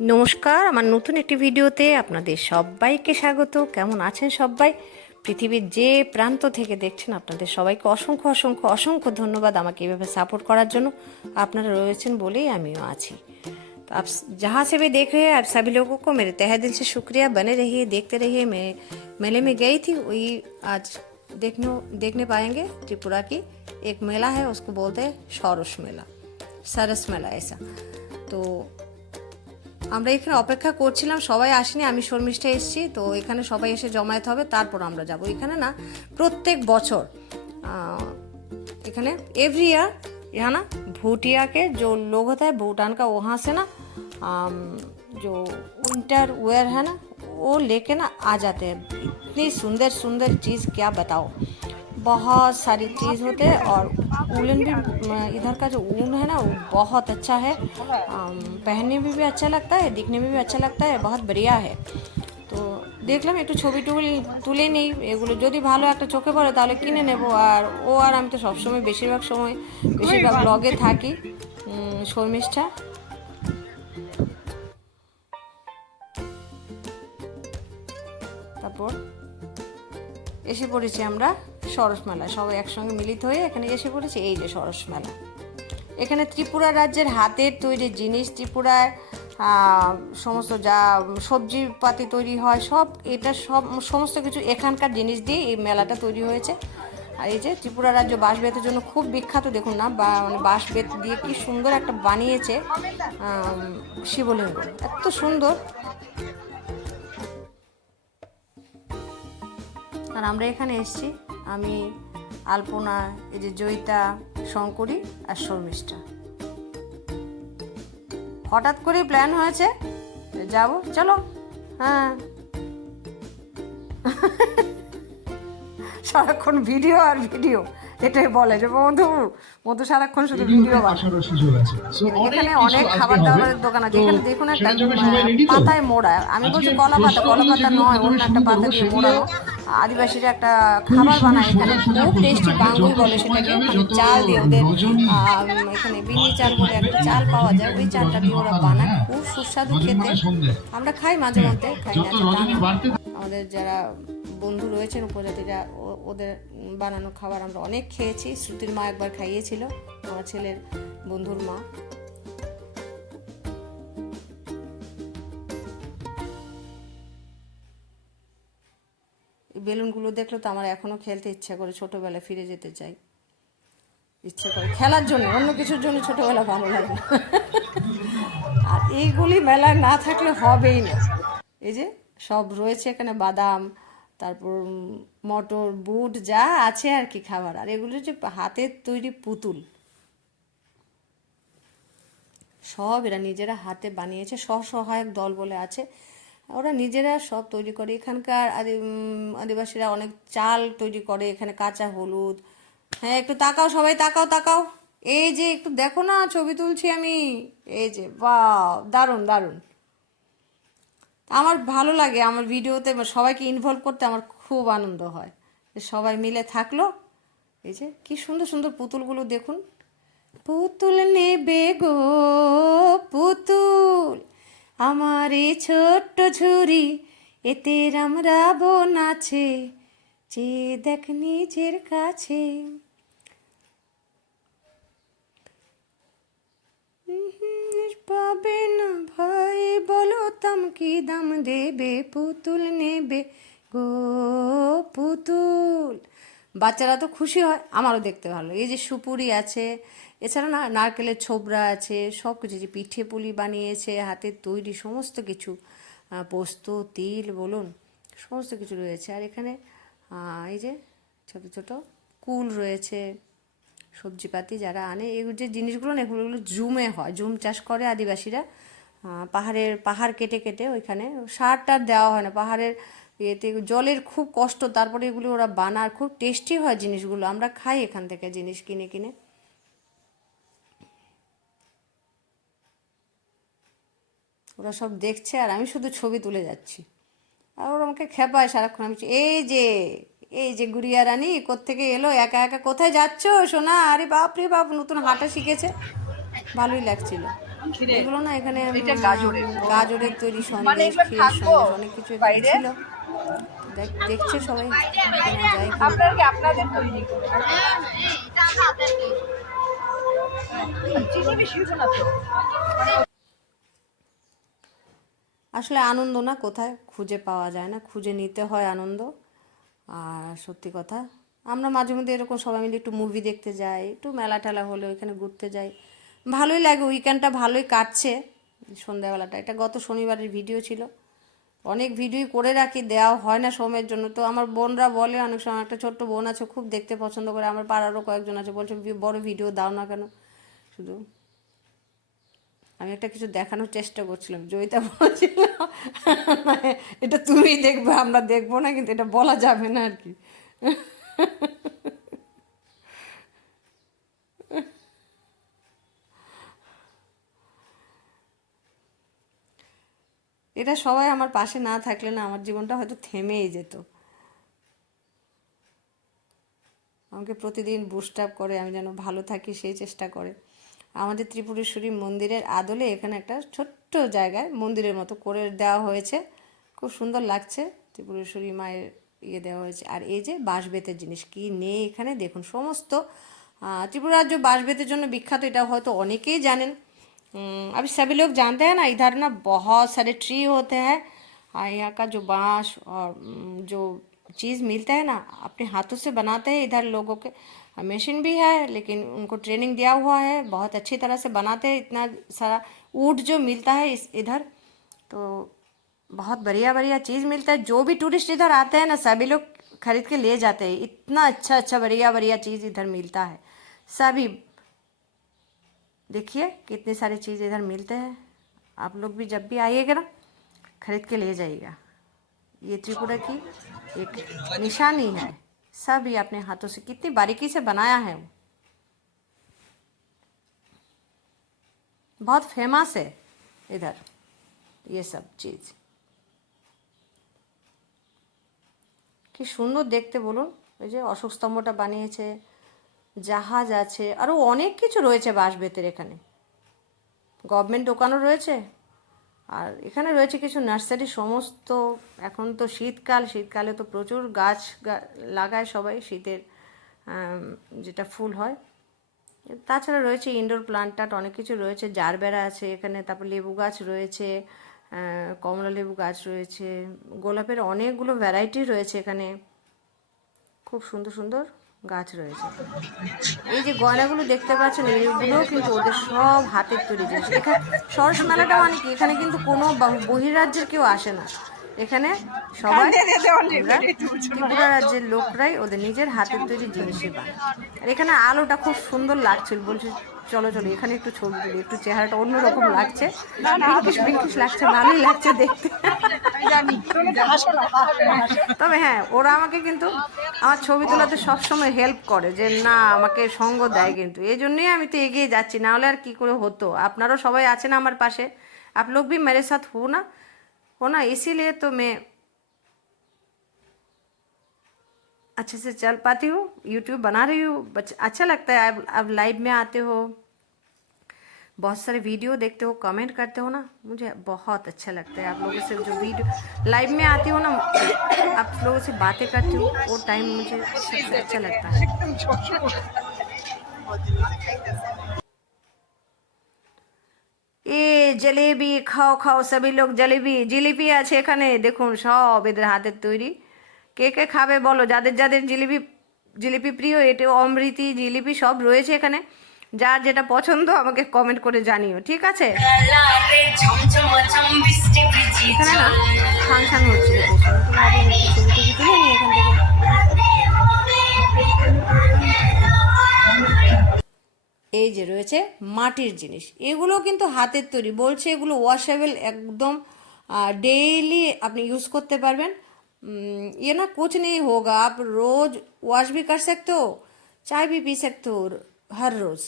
নমস্কার, আমার নতুন একটি ভিডিওতে আপনাদের সবাইকে স্বাগত। কেমন আছেন সবাই? পৃথিবীর যে প্রান্ত থেকে দেখছেন আপনাদের সবাইকে অসংখ্য অসংখ্য অসংখ্য ধন্যবাদ আমাকে এভাবে সাপোর্ট করার জন্য। আপনারা রয়েছেন বলেই আমিও আছি। तो आप जहाँ से भी देख रहे हैं, आप सभी लोगों को मेरे तहे दिल से शुक्रिया। बने रहिए, देखते रहिए। मैं मेले में गई थी, वही आज देखने पाएंगे। त्रिपुरा की एक मेला है, उसको बोलते हैं सरस मेला, सरस मेला ऐसा। তো আমরা এখানে অপেক্ষা করছিলাম, সবাই আসেনি, আমি শর্মিষ্ঠা এসেছি। তো এখানে সবাই এসে জমায়েত হবে, তারপর আমরা যাব। এখানে না প্রত্যেক বছর এখানে एवरी ईयर यहाँ ना भूटिया के जो लोग होता है भूटान का, वहाँ से ना जो विंटर वेयर है ना वो लेके ना आ जाते हैं। इतनी सुंदर सुंदर चीज़ क्या बताओ, बहुत सारी चीज़ होते हैं। और ऊलन भी इधर का जो ऊन है ना वो बहुत अच्छा है, पहनने में भी अच्छा लगता है, दिखने में भी अच्छा लगता है, बहुत बढ़िया है। তো দেখলাম একটু ছবি তুলে নিই, এগুলো যদি ভালো একটা চোখে পড়ে তাহলে কিনে নেব। আর আমি তো সবসময় বেশিরভাগ ব্লগে থাকি। শর্মিষ্ঠা, তারপর এসে পড়েছি আমরা সরস মেলা, সবাই একসঙ্গে মিলিত হয়ে এখানে এসে পড়েছি। এই যে সরস মেলা, এখানে ত্রিপুরা রাজ্যের হাতের তৈরি জিনিস, ত্রিপুরার সমস্ত যা সবজিপাতি তৈরি হয় সব, এটা সমস্ত কিছু এখানকার জিনিস দিয়ে এই মেলাটা তৈরি হয়েছে। আর এই যে ত্রিপুরা রাজ্য বাঁশ বেতের জন্য খুব বিখ্যাত। দেখুন না, মানে বাঁশ বেত দিয়ে কি সুন্দর একটা বানিয়েছে শিবলিঙ্গ, এত সুন্দর। আর আমরা এখানে এসেছি, আমি, আলপনা, এই যে জয়িতা, শঙ্করী আর শর্মিষ্ঠা। হঠাৎ করে প্ল্যান হয়েছে যাব, চলো। হ্যাঁ, সারাক্ষণ ভিডিও আর ভিডিও, এটাই বলে যে মধু সারাক্ষণ শুধু ভিডিও বানায়। এখানে অনেক খাবার দাবারের দোকান আছে। এখানে দেখুন একটা পাতায় মোড়া, আমি বলছি কলা পাতা নয়, অন্য একটা পাতা দিয়ে মোড়ানো। আদিবাসীরা একটা খাবার বানায় এখানে, খুব টেস্টি, বাঙ্গুই বলে সেটাকে। মানে চাল দিয়ে ওদের এখানে বিনি চাল বলে একটা চাল পাওয়া যায়, ওই চালটা দিয়ে ওরা বানায়, খুব সুস্বাদু খেতে। আমরা খাই মাঝে মধ্যে, খাই না আমাদের যারা বন্ধু রয়েছেন উপজাতিরা, ওদের বানানো খাবার আমরা অনেক খেয়েছি। শ্রুতির মা একবার খাইয়েছিল, আমার ছেলের বন্ধুর মা। এই বেলুনগুলো দেখলে তো আমার এখনো খেলতে ইচ্ছা করে, ছোটবেলায় ফিরে যেতে চাই, ইচ্ছে করে খেলার জন্য, অন্য কিছুর জন্য ছোটবেলা ভালো লাগে না। আর এইগুলি মেলায় না থাকলে হবেই না। এই যে সব রয়েছে এখানে, বাদাম, তারপর মটর, বুট, যা আছে আর কি খাবার। আর এগুলো যে হাতের তৈরি পুতুল, সব এরা নিজেরা হাতে বানিয়েছে। স্বসহায়ক দল বলে আছে, ওরা নিজেরা সব তৈরি করে। এখানকার আদিবাসীরা অনেক চাল তৈরি করে, এখানে কাঁচা হলুদ। হ্যাঁ, একটু তাকাও সবাই, তাকাও তাকাও, এই যে একটু দেখো না, ছবি তুলছি আমি। এই যে বাহ, দারুণ দারুণ। আমার ভালো লাগে, আমার ভিডিওতে সবাইকে ইনভলভ করতে আমার খুব আনন্দ হয়। সবাই মিলে থাকলো। এই যে কি সুন্দর সুন্দর পুতুলগুলো দেখুন। পুতুল নেবে গো পুতুল, আমার এই ছোট্ট ঝুড়ি, এতে রামরাবণ আছে, চেয়ে দেখ নিজের কাছে। পাবে না ভাই, বলো দাম কি দাম দেবে, পুতুল নেবে গো পুতুল। বাচ্চারা তো খুশি হয়, আমারও দেখতে ভালো। এই যে সুপুরি আছে, এছাড়া না নারকেলের ছোবড়া আছে, সব কিছু, যে পিঠে পুলি বানিয়েছে হাতের তৈরি সমস্ত কিছু, পোস্ত, তিল বলুন, সমস্ত কিছু রয়েছে। আর এখানে এই যে ছোট ছোট কুল রয়েছে, সবজিপাতি যারা আনে, এগুলো যে জিনিসগুলো না, এগুলো জুমে হয়, জুম চাষ করে আদিবাসীরা। পাহাড় কেটে কেটে ওইখানে, সার টার দেওয়া হয় না পাহাড়ের ইয়েতে, জলের খুব কষ্ট, তারপরে এগুলো ওরা বানার, খুব টেস্টি হয় জিনিসগুলো। আমরা খাই এখান থেকে জিনিস কিনে কিনে। ওরা সব দেখছে আর আমি শুধু ছবি তুলে যাচ্ছি। আর ওরা আমাকে খেপায় সারাক্ষণ। আমি এই যে গুড়িয়া রানী কোত্থেকে এলো, একা একা কোথায় যাচ্ছ সোনা? আরে বাপ রে বাপ, নতুন হাঁটা শিখেছে, ভালোই লাগছিল। এগুলো না এখানে এটা গাজরের গাজরের তৈরি মানে সন্দেশ, এবার ক্ষীর থাকবো সন্দেশ, অনেক কিছু এখানে বাইরে ছিল। দেখছে সবাই কেনা যায় কিনা। আপনারা কি আপনাদের তৈরি চিনি বেশি হতো না তো? আসলে আনন্দ না কোথায় খুঁজে পাওয়া যায় না, খুঁজে নিতে হয় আনন্দ। আর সত্যি কথা, আমরা মাঝে মধ্যে এরকম সবাই মিলে একটু মুভি দেখতে যাই, একটু মেলা টেলা হলে ওইখানে ঘুরতে যাই, ভালোই লাগে। উইকেন্ডটা ভালোই কাটছে সন্ধ্যাবেলাটা। এটা গত শনিবারের ভিডিও ছিল। অনেক ভিডিও করে রাখি, দেওয়া হয় না সময়ের জন্য। তো আমার বোনরা বলে অনেক সময়, একটা ছোট্ট বোন আছে খুব দেখতে পছন্দ করে, আমার পাড়ারও কয়েকজন আছে, বলছে বড় ভিডিও দাও না কেন শুধু। আমি একটা কিছু দেখানোর চেষ্টা করছিলাম, জয়িতা বলছিল এটা তুমি দেখবে, আমরা দেখবো না, কিন্তু এটা বলা যাবে না আর কি। এটা সবাই আমার পাশে না থাকলে না আমার জীবনটা হয়তো থেমেই যেত। আমাকে প্রতিদিন বুস্ট আপ করে, আমি যেন ভালো থাকি সেই চেষ্টা করে। আমাদের ত্রিপুরেশ্বরী মন্দিরের আদলে এখানে একটা ছোট্ট জায়গায় মন্দিরের মতো করে দেওয়া হয়েছে, খুব সুন্দর লাগছে। ত্রিপুরেশ্বরী মায়ের ইয়ে দেওয়া হয়েছে। আর এই যে বাঁশ-বেতের জিনিস কি নেই এখানে দেখুন, সমস্ত त्रिपुरा जो बांस बेतेर জন্য বিখ্যাত, এটা হয়তো অনেকেই জানেন। अभी सभी लोग जानते हैं ना, इधर ना बहुत सारे ट्री होते हैं। और यहाँ का जो बांस और जो चीज़ मिलता है ना, अपने हाथों से बनाते हैं इधर लोगों के। मशीन भी है, लेकिन उनको ट्रेनिंग दिया हुआ है, बहुत अच्छी तरह से बनाते हैं। इतना सारा वुड जो मिलता है इधर, तो बहुत बढ़िया बढ़िया चीज़ मिलता है। जो भी टूरिस्ट इधर आते हैं ना, सभी लोग खरीद के ले जाते हैं। इतना अच्छा अच्छा बढ़िया बढ़िया चीज़ इधर मिलता है। सभी देखिए कितनी सारी चीज़ इधर मिलते हैं। आप लोग भी जब भी आइएगा ना, खरीद के ले जाइएगा। ये त्रिपुरा की एक निशानी है। सब ये अपने हाथों से कितनी बारीकी से बनाया है, वो बहुत फेमस है इधर ये सब चीज़। কি সুন্দর দেখতে বলুন। এই যে অশোক স্তম্ভটা বানিয়েছে, জাহাজ আছে, আরও অনেক কিছু রয়েছে বাঁশ বেতের এখানে। গভর্নমেন্ট দোকানও রয়েছে, আর এখানে রয়েছে কিছু নার্সারি সমস্ত। এখন তো শীতকাল, শীতকালে তো প্রচুর গাছ লাগায় সবাই, শীতের যেটা ফুল হয়। তাছাড়া রয়েছে ইনডোর প্লান্ট অনেক কিছু রয়েছে, জারবেরা আছে এখানে, তারপর লেবু গাছ রয়েছে, কমলা লেবু গাছ রয়েছে, গোলাপের অনেকগুলো ভ্যারাইটি রয়েছে এখানে, খুব সুন্দর সুন্দর গাছ রয়েছে। এই যে গয়নাগুলো দেখতে পাচ্ছেন, এগুলোও কিন্তু ওদের সব হাতের তৈরি জিনিস। এখানে সরস মেলাটা মানে কি, এখানে কিন্তু কোনো বহিরাজ্যের কেউ আসে না। এখানে সবাই আমরা ত্রিপুরা রাজ্যের লোকরাই ওদের নিজের হাতের তৈরি জিনিসই বানায়। আর এখানে আলোটা খুব সুন্দর লাগছিল, বলছি চলো চলো এখানে একটু ছবি তুলি, একটু চেহারাটা অন্যরকম লাগছে, বিঙ্কিশ বিঙ্কিশ লাগছে, ভালোই লাগছে দেখতে। তবে হ্যাঁ, ওরা আমাকে কিন্তু আমার ছবি তোলাতে সবসময় হেল্প করে, যে না আমাকে সঙ্গ দেয়, কিন্তু এই জন্যই আমি তো এগিয়ে যাচ্ছি, না হলে আর কী করে হতো। আপনারাও সবাই আছেন আমার পাশে, आप लोग भी मेरे साथ हो ना, इसीलिए तो मैं अच्छे से चल पाती हूँ, यूट्यूब बना रही हूँ। अच्छा लगता है अब लाइव में आते हो, बहुत सारे वीडियो देखते हो, कमेंट करते हो ना, मुझे बहुत अच्छा लगता है। आप लोगों से जो वीडियो लाइव में आती हो ना, आप लोगों से बातें करती हूँ, वो टाइम मुझे सबसे अच्छा लगता है। ये जलेबी खाओ खाओ सभी लोग, जलेबी জিলিপি আছে এখানে দেখুন, সব এদের হাতের তৈরি। কে কে খাবে বলো, যাদের যাদের জিলিপি জিলিপি প্রিয়, এটা অমৃতি জিলিপি সব রয়েছে এখানে। যার যেটা পছন্দ আমাকে কমেন্ট করে জানিও, ঠিক আছে। এখানে না ফাংশন হচ্ছিল পেছনে, তো ভাবলাম একটু ছবি টবি তুলে নিই এখান থেকে। এই যে রয়েছে মাটির জিনিস, এগুলো কিন্তু হাতের তৈরি, বলছে এগুলো ওয়াশেবল একদম, डेली আপনি ইউজ করতে পারবেন। ये ना कुछ नहीं होगा, आप रोज वॉश भी कर सकते हो, चाय भी पी सकते हो हर रोज।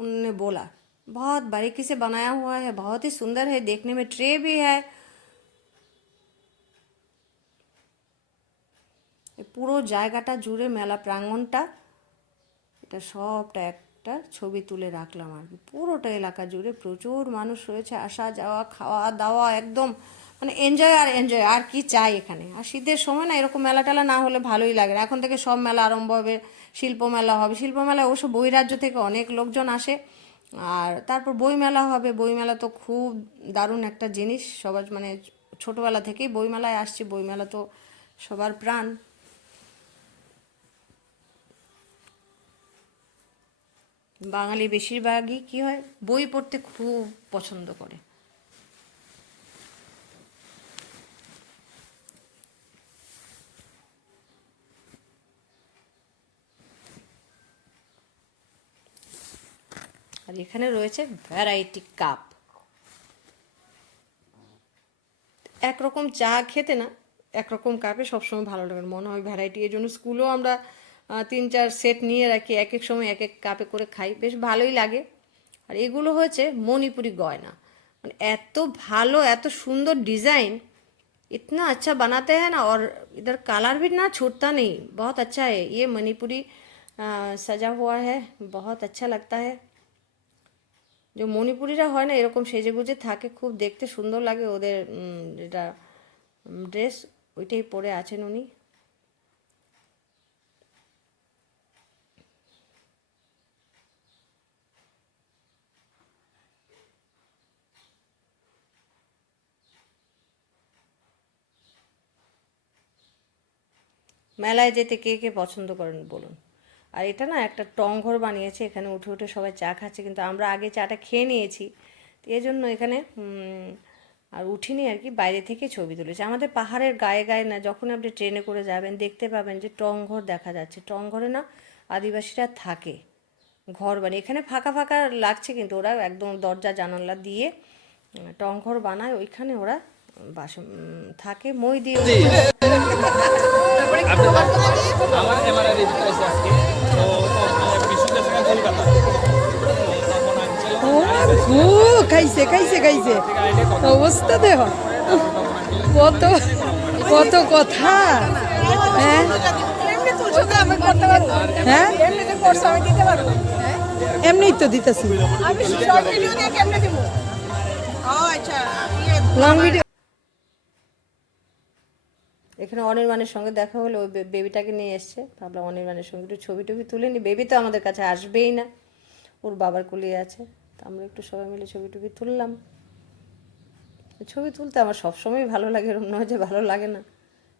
उन्होंने बोला बहुत बारीकी से बनाया हुआ है, बहुत ही सुंदर है देखने में, ट्रे भी है। পুরো জায়গাটা জুড়ে মেলা প্রাঙ্গণটা, এটা সবটা এক একটা ছবি তুলে রাখলাম আর কি। পুরোটা এলাকা জুড়ে প্রচুর মানুষ রয়েছে, আসা যাওয়া খাওয়া দাওয়া একদম মানে এনজয় আর এনজয়, আর কি চাই এখানে। আর শীতের সময় না এরকম মেলা টেলা না হলে ভালোই লাগে না। এখন থেকে সব মেলা আরম্ভ হবে, শিল্প মেলা হবে, শিল্প মেলায় অবশ্য বহিরাজ্য থেকে অনেক লোকজন আসে। আর তারপর বই মেলা হবে, বই মেলা তো খুব দারুণ একটা জিনিস, সবার মানে ছোটোবেলা থেকেই বই মেলায় আসছি, বই মেলা তো সবার প্রাণ। বাঙালি বেশিরভাগই কি হয়, বই পড়তে খুব পছন্দ করে। আর এখানে রয়েছে ভ্যারাইটি কাপ। একরকম চা খেতে না, একরকম কাপে সবসময় ভালো লাগে, মনে হয় ভ্যারাইটি। এই জন্য স্কুলেও আমরা 3-4 সেট নিয়ে রাখি, এক এক সময় এক এক কাপে করে খাই, বেশ ভালোই লাগে। আর এগুলো হয়েছে মণিপুরি গয়না, মানে এত ভালো, এত সুন্দর ডিज़ाइन, इतना अच्छा बनाते हैं ना। और इधर कलर भी ना छूटता नहीं, बहुत अच्छा है ये मणिपुरी सजा हुआ है, बहुत अच्छा लगता है। যে মণিপুরিরা হয় না এরকম সেজেগুজে থাকে, খুব দেখতে সুন্দর লাগে ওদের যেটা ড্রেস, ওইটাই পরে আছেন উনি। মেলায় যেতে কে কে পছন্দ করেন বলুন। আর এটা না একটা টংঘর বানিয়েছে, এখানে উঠে উঠে সবাই চা খাচ্ছে, কিন্তু আমরা আগে চাটা খেয়ে নিয়েছি, তো এই জন্য এখানে আর উঠিনি আর কি, বাইরে থেকে ছবি তুলেছে। আমাদের পাহাড়ের গায়ে গায়ে না, যখন আপনি ট্রেনে করে যাবেন দেখতে পাবেন যে টংঘর দেখা যাচ্ছে। টংঘরে না আদিবাসীরা থাকে, ঘর বানিয়ে। এখানে ফাঁকা ফাঁকা লাগছে, কিন্তু ওরা একদম দরজা জানালা দিয়ে টংঘর বানায়, ওইখানে ওরা বাস থাকে, মই দিয়ে। আমার এমআরআই রিপোর্ট আছে আজকে, তো বিশুদ্ধ থেকে কলকাতা। ও খাইছে খাইছে খাইছে, অবস্থা দেহ কত কত কথা। হ্যাঁ হ্যাঁ এমনি তো দিতেছি লং ভিডিও। এখানে অনির্বাণের সঙ্গে দেখা হলো, ওই বেবিটাকে নিয়ে এসছে, ভাবলাম অনির্বাণের সঙ্গে একটু ছবি টবি তুলে নি। বেবি তো আমাদের কাছে আসবেই না, ওর বাবার কোলে আছে, তো আমরা একটু সবাই মিলে ছবি টবি তুললাম। ছবি তুলতে আমার সবসময় ভালো লাগে, এরকম নয় যে ভালো লাগে না,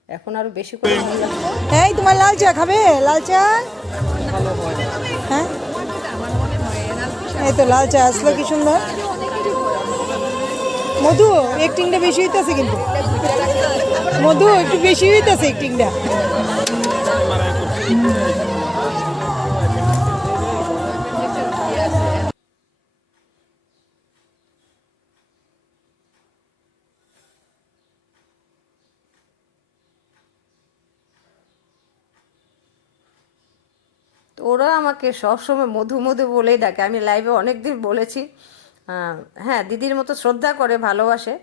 এখন আরও বেশি করে ভালো লাগে। এই তোমার লাল চা খাবে? লাল চা? হ্যাঁ এই তো লাল চা আসলো, কি সুন্দর। মধু অ্যাক্টিংটা বেশি হইতেছে, কিন্তু মধু একটু বেশি হইতেছে অ্যাক্টিংটা। তো ওরা আমাকে সবসময় মধু মধু বলেই ডাকে, আমি লাইভে অনেক দিন বলেছি। হ্যাঁ, দিদির মতো শ্রদ্ধা করে, ভালোবাসে,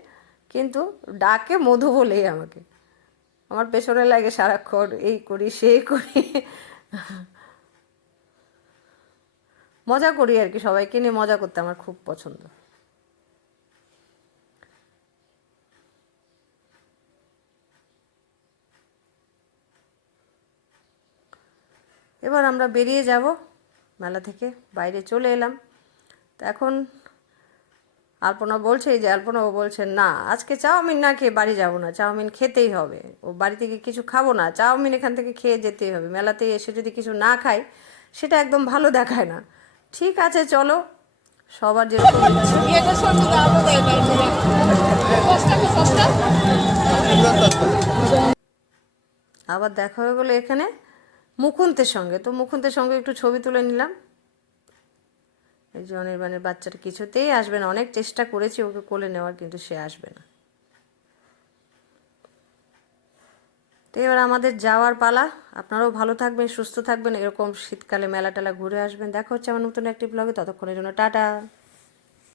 কিন্তু ডাকে মধু বলেই আমাকে। আমার পেছনে লাগে সারাক্ষণ, এই করি সেই করি, মজা করি আর কি, সবাইকে নিয়ে মজা করতে আমার খুব পছন্দ। এবার আমরা বেরিয়ে যাব মেলা থেকে, বাইরে চলে এলাম। তো এখন আলপনা বলছে, এই যে আলপনা, ও বলছে না আজকে চাউমিন না খেয়ে বাড়ি যাব না, চাউমিন খেতেই হবে। ও বাড়ি থেকে কিছু খাবো না, চাউমিন এখান থেকে খেয়ে যেতেই হবে। মেলাতে এসে যদি কিছু না খাই সেটা একদম ভালো দেখায় না। ঠিক আছে চলো, সবার যেরকম আবার দেখা হয়ে গেলো এখানে মুকুন্দের সঙ্গে। তো মুকুন্দের সঙ্গে একটু ছবি তুলে নিলাম। এই যে অনির্বাণের বাচ্চাটা কিছুতেই আসবে না, অনেক চেষ্টা করেছি ওকে কোলে নেওয়ার, কিন্তু সে আসবে না। তো এবার আমাদের যাওয়ার পালা। আপনারাও ভালো থাকবেন, সুস্থ থাকবেন, এরকম শীতকালে মেলা টেলা ঘুরে আসবেন। দেখা হচ্ছে আমার নতুন একটি ব্লগে, ততক্ষণের জন্য টাটা।